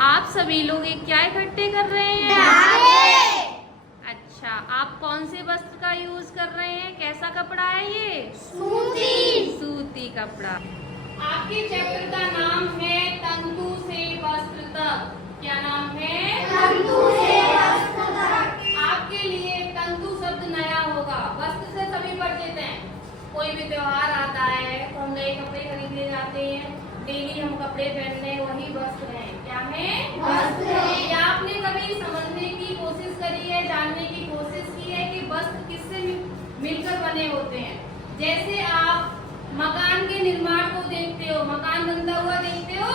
आप सभी लोग ये क्या इकट्ठे कर रहे हैं? अच्छा, आप कौन से वस्त्र का यूज कर रहे हैं? कैसा कपड़ा है ये? सूती कपड़ा। आपके चैप्टर का नाम है तंतु से वस्त्र तक। क्या नाम है? तंतु से वस्त्र तक। आपके लिए तंतु शब्द नया होगा। वस्त्र से सभी परिचित हैं। कोई भी त्योहार आता है तो हम नए कपड़े खरीदने जाते हैं। डेली हम कपड़े पहनने, वही वस्त्र हैं। क्या है? वस्त्र है। क्या आपने कभी समझने की कोशिश करी है, जानने की कोशिश की है कि वस्त्र किससे मिलकर बने होते हैं? जैसे आप मकान के निर्माण को देखते हो, मकान बनता हुआ देखते हो,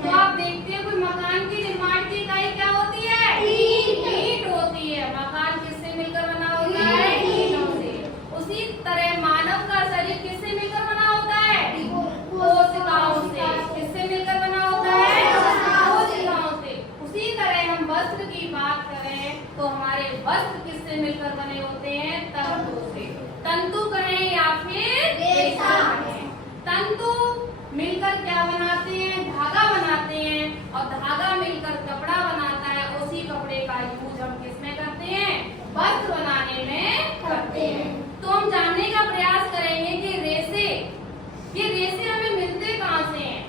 तो आप देखते हो कि मकान के निर्माण की इकाई क्या होती है? ईंट होती है। मकान किससे मिलकर बना होता है? ईंटों से। उसी तरह मानव का शरीर किससे मिलकर बना होता है? कोशिकाओं से। किससे मिलकर बना होता है? कोशिकाओं से। उसी तरह हम वस्त्र की बात करें तो हमारे वस्त्र किससे मिलकर बने होते हैं? तंतु से। तंतु कहें या फिर रेशा कहें। तंतु मिलकर क्या बनाते हैं? धागा बनाते हैं, और धागा मिलकर कपड़ा बनाता है। उसी कपड़े का यूज हम किसमें करते हैं? वस्त्र बनाने में करते हैं। तो हम जानने का प्रयास करेंगे कि ये रेशे हमें मिलते कहाँ से हैं?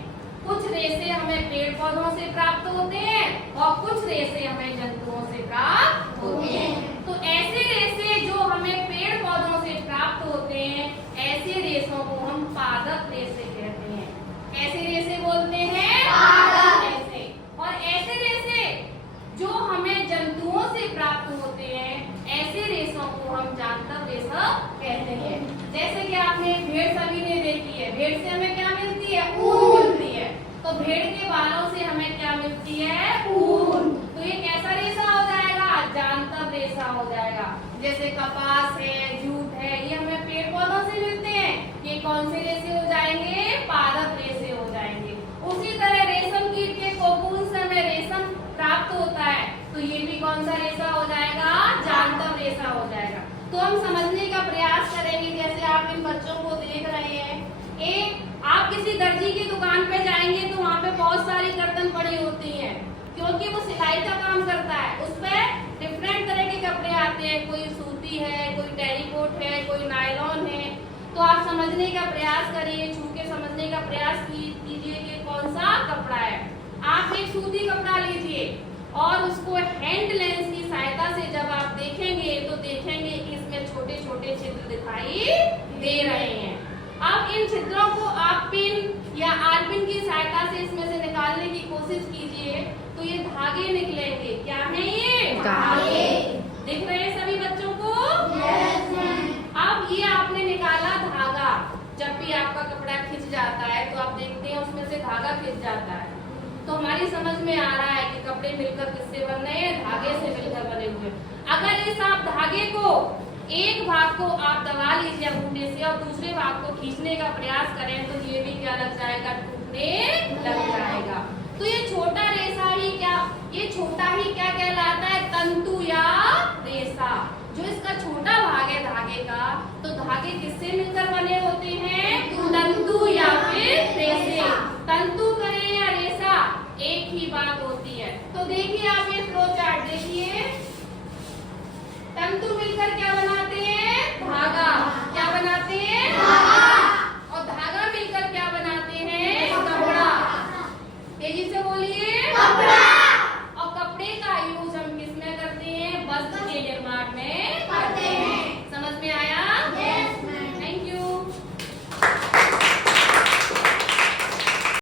कुछ रेशे हमें पेड़ पौधों से प्राप्त होते हैं और कुछ रेशे हमें जंतुओं से प्राप्त होते हैं। तो ऐसे रेशे जो हमें पेड़ पौधों से प्राप्त होते हैं, ऐसे रेशों को हम पादप रेशे कहते हैं। ऐसे रेशे बोलते हैं पादप रेशे। और ऐसे रेशे जो हमें जंतुओं से प्राप्त होते हैं, ऐसे रेशों को हम जानतर रेशा कहते हैं। जैसे कि आपने भेड़ सभी ने देखी है। भेड़ से हमें क्या मिलती है? ऊन मिलती है। तो भेड़ के बालों से हमें क्या मिलती है? ऊन। तो ये कैसा रेशा हो जाएगा? जानतर रेशा हो जाएगा। जैसे कपास है, जूट है, ये हमें पेड़ पौधों से मिलते हैं। ये कौन से रेशे हो जाएंगे? पादप रेशे हो जाएंगे। उसी तरह रेशम कीट के कोकून से हमें रेशम प्राप्त होता है, तो ये भी कौन सा रेशा हो जाएगा? जानतर रेशा हो जाएगा। तो हम समझने का प्रयास करेंगे। जैसे आप इन बच्चों को देख रहे हैं, आप किसी दर्जी की दुकान पे जाएंगे तो वहाँ पे बहुत सारी कर्तन पड़ी होती हैं, क्योंकि वो सिलाई का काम करता है। उस पर डिफरेंट तरह के कपड़े आते हैं। कोई सूती है, कोई टेरिकोट है, कोई नायलॉन है। तो आप समझने का प्रयास करिए, छू के समझने का प्रयास कीजिए कि कौन सा कपड़ा है। आप एक सूती कपड़ा लीजिए और उसको हैंड लेंस की सहायता से जब आप देखेंगे तो देखेंगे कि इसमें छोटे छोटे छिद्र दिखाई दे रहे हैं। अब इन छिद्रों को आप पिन या आरपिन की सहायता से इसमें से निकालने की कोशिश कीजिए, तो ये धागे निकलेंगे। क्या है ये? धागे। दिख रहे हैं सभी बच्चों को? अब ये आपने निकाला धागा। जब भी आपका कपड़ा खिंच जाता है तो आप देखते हैं उसमें से धागा खिंच जाता है। तो हमारी समझ में आ रहा है कि कपड़े मिलकर किससे बन रहे हैं? धागे से मिलकर बने हुए। अगर इस आप धागे को एक भाग को आप दबा लीजिए अंगूठे से और दूसरे भाग को खींचने का प्रयास करें तो ये भी क्या लग जाएगा? टूटने लग जाएगा। तो ये छोटा रेशा ही क्या, ये छोटा ही क्या कहलाता है? तंतु या रेशा। जो इसका छोटा भाग है धागे का, तो धागे किससे मिलकर बने होते हैं? तंतु या फिर रेशे। तंतु करें या रेशा, एक ही बात होती है। तो देखिए आप ये फ्लो चार्ट देखिए, तंतु मिलकर क्या बना